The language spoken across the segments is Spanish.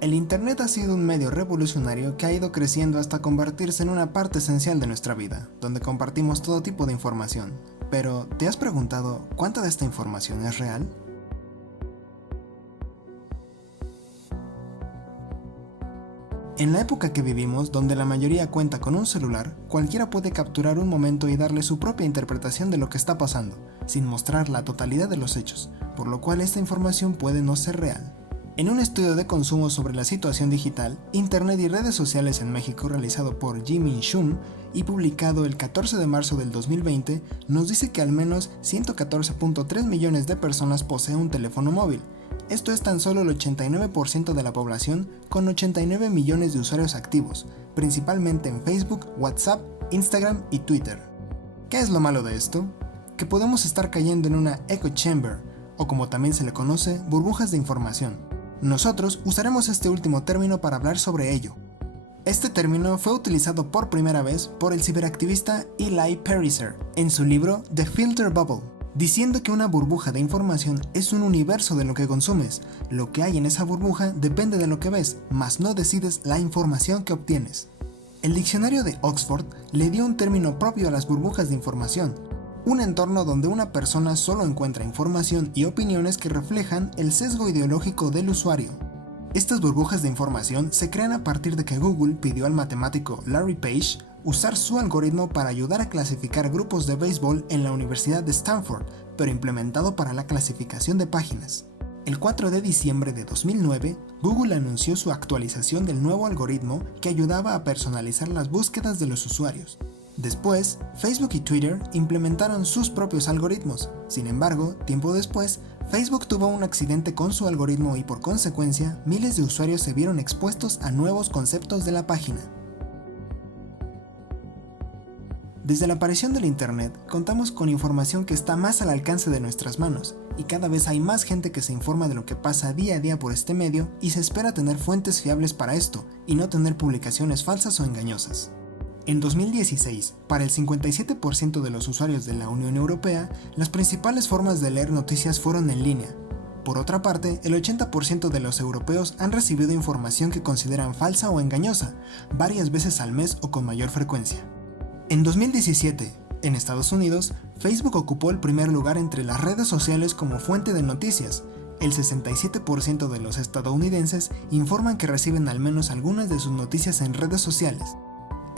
El Internet ha sido un medio revolucionario que ha ido creciendo hasta convertirse en una parte esencial de nuestra vida, donde compartimos todo tipo de información. Pero, ¿te has preguntado cuánta de esta información es real? En la época que vivimos, donde la mayoría cuenta con un celular, cualquiera puede capturar un momento y darle su propia interpretación de lo que está pasando, sin mostrar la totalidad de los hechos, por lo cual esta información puede no ser real. En un estudio de consumo sobre la situación digital, Internet y redes sociales en México realizado por Jimin Shun y publicado el 14 de marzo del 2020, nos dice que al menos 114.3 millones de personas poseen un teléfono móvil. Esto es tan solo el 89% de la población, con 89 millones de usuarios activos, principalmente en Facebook, WhatsApp, Instagram y Twitter. ¿Qué es lo malo de esto? Que podemos estar cayendo en una echo chamber, o como también se le conoce, burbujas de información. Nosotros usaremos este último término para hablar sobre ello. Este término fue utilizado por primera vez por el ciberactivista Eli Pariser en su libro The Filter Bubble, diciendo que una burbuja de información es un universo de lo que consumes. Lo que hay en esa burbuja depende de lo que ves, mas no decides la información que obtienes. El diccionario de Oxford le dio un término propio a las burbujas de información: un entorno donde una persona solo encuentra información y opiniones que reflejan el sesgo ideológico del usuario. Estas burbujas de información se crean a partir de que Google pidió al matemático Larry Page usar su algoritmo para ayudar a clasificar grupos de béisbol en la Universidad de Stanford, pero implementado para la clasificación de páginas. El 4 de diciembre de 2009, Google anunció su actualización del nuevo algoritmo que ayudaba a personalizar las búsquedas de los usuarios. Después, Facebook y Twitter implementaron sus propios algoritmos. Sin embargo, tiempo después, Facebook tuvo un accidente con su algoritmo y por consecuencia, miles de usuarios se vieron expuestos a nuevos conceptos de la página. Desde la aparición del Internet, contamos con información que está más al alcance de nuestras manos, y cada vez hay más gente que se informa de lo que pasa día a día por este medio y se espera tener fuentes fiables para esto, y no tener publicaciones falsas o engañosas. En 2016, para el 57% de los usuarios de la Unión Europea, las principales formas de leer noticias fueron en línea. Por otra parte, el 80% de los europeos han recibido información que consideran falsa o engañosa, varias veces al mes o con mayor frecuencia. En 2017, en Estados Unidos, Facebook ocupó el primer lugar entre las redes sociales como fuente de noticias. El 67% de los estadounidenses informan que reciben al menos algunas de sus noticias en redes sociales.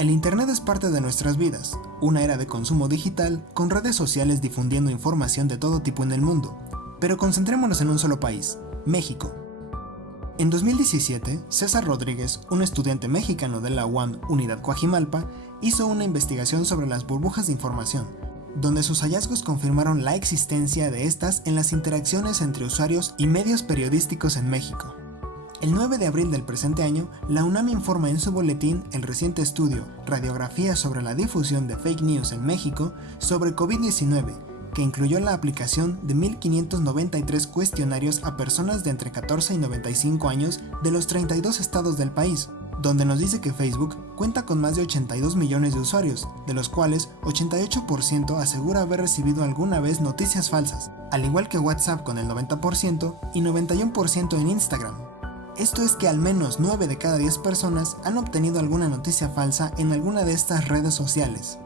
El Internet es parte de nuestras vidas, una era de consumo digital con redes sociales difundiendo información de todo tipo en el mundo. Pero concentrémonos en un solo país, México. En 2017, César Rodríguez, un estudiante mexicano de la UAM Unidad Coajimalpa, hizo una investigación sobre las burbujas de información, donde sus hallazgos confirmaron la existencia de estas en las interacciones entre usuarios y medios periodísticos en México. El 9 de abril del presente año, la UNAM informa en su boletín el reciente estudio Radiografía sobre la difusión de fake news en México sobre COVID-19, que incluyó la aplicación de 1.593 cuestionarios a personas de entre 14 y 95 años de los 32 estados del país, donde nos dice que Facebook cuenta con más de 82 millones de usuarios, de los cuales 88% asegura haber recibido alguna vez noticias falsas, al igual que WhatsApp con el 90% y 91% en Instagram. Esto es que al menos 9 de cada 10 personas han obtenido alguna noticia falsa en alguna de estas redes sociales.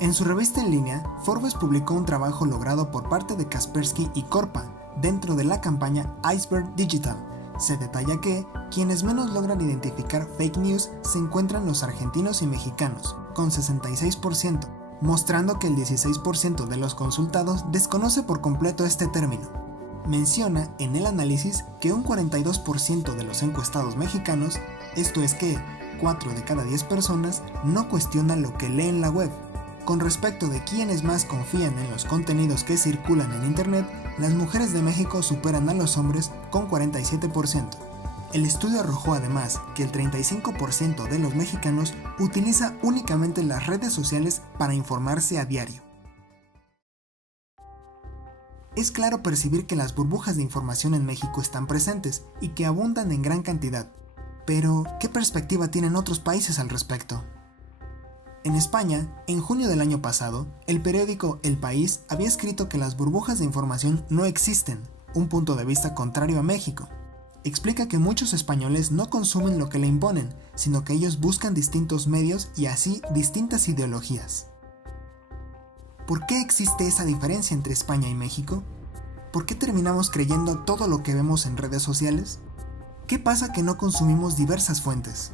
En su revista en línea, Forbes publicó un trabajo logrado por parte de Kaspersky y Corpa dentro de la campaña Iceberg Digital. Se detalla que quienes menos logran identificar fake news se encuentran los argentinos y mexicanos, con 66%, mostrando que el 16% de los consultados desconoce por completo este término. Menciona en el análisis que un 42% de los encuestados mexicanos, esto es que 4 de cada 10 personas, no cuestionan lo que leen en la web. Con respecto de quienes más confían en los contenidos que circulan en Internet, las mujeres de México superan a los hombres con 47%. El estudio arrojó además que el 35% de los mexicanos utiliza únicamente las redes sociales para informarse a diario. Es claro percibir que las burbujas de información en México están presentes y que abundan en gran cantidad. Pero, ¿qué perspectiva tienen otros países al respecto? En España, en junio del año pasado, el periódico El País había escrito que las burbujas de información no existen, un punto de vista contrario a México. explica que muchos españoles no consumen lo que le imponen, sino que ellos buscan distintos medios y así distintas ideologías. ¿Por qué existe esa diferencia entre España y México? ¿Por qué terminamos creyendo todo lo que vemos en redes sociales? ¿Qué pasa que no consumimos diversas fuentes?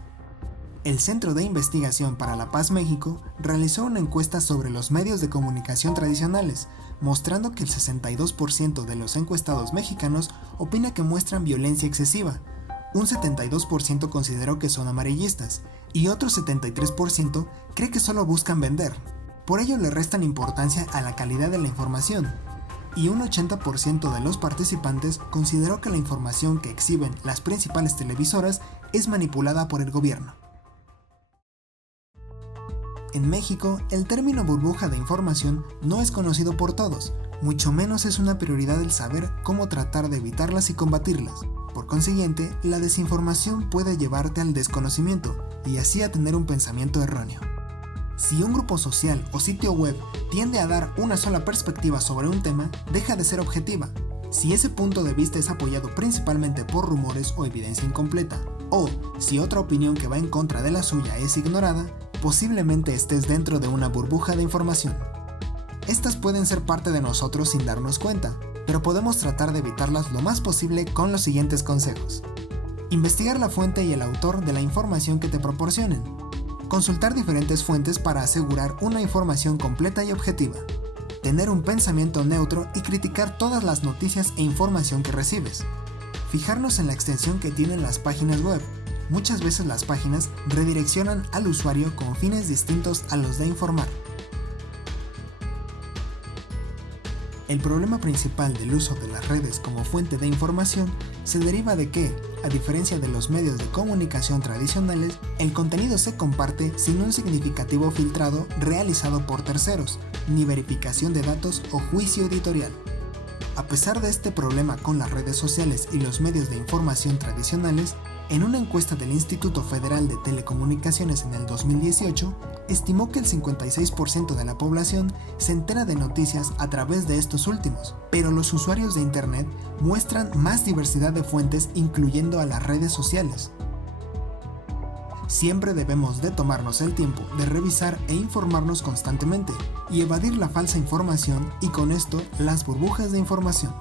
El Centro de Investigación para la Paz México realizó una encuesta sobre los medios de comunicación tradicionales, mostrando que el 62% de los encuestados mexicanos opina que muestran violencia excesiva, un 72% consideró que son amarillistas y otro 73% cree que solo buscan vender. Por ello le restan importancia a la calidad de la información. Y un 80% de los participantes consideró que la información que exhiben las principales televisoras es manipulada por el gobierno. En México, el término burbuja de información no es conocido por todos, mucho menos es una prioridad el saber cómo tratar de evitarlas y combatirlas. Por consiguiente, la desinformación puede llevarte al desconocimiento y así a tener un pensamiento erróneo. Si un grupo social o sitio web tiende a dar una sola perspectiva sobre un tema, deja de ser objetiva. Si ese punto de vista es apoyado principalmente por rumores o evidencia incompleta, o si otra opinión que va en contra de la suya es ignorada, posiblemente estés dentro de una burbuja de información. Estas pueden ser parte de nosotros sin darnos cuenta, pero podemos tratar de evitarlas lo más posible con los siguientes consejos. Investigar la fuente y el autor de la información que te proporcionen. Consultar diferentes fuentes para asegurar una información completa y objetiva. Tener un pensamiento neutro y criticar todas las noticias e información que recibes. Fijarnos en la extensión que tienen las páginas web. Muchas veces las páginas redireccionan al usuario con fines distintos a los de informar. El problema principal del uso de las redes como fuente de información se deriva de que, a diferencia de los medios de comunicación tradicionales, el contenido se comparte sin un significativo filtrado realizado por terceros, ni verificación de datos o juicio editorial. A pesar de este problema con las redes sociales y los medios de información tradicionales, en una encuesta del Instituto Federal de Telecomunicaciones en el 2018, estimó que el 56% de la población se entera de noticias a través de estos últimos, pero los usuarios de Internet muestran más diversidad de fuentes incluyendo a las redes sociales. Siempre debemos de tomarnos el tiempo de revisar e informarnos constantemente y evadir la falsa información y con esto las burbujas de información.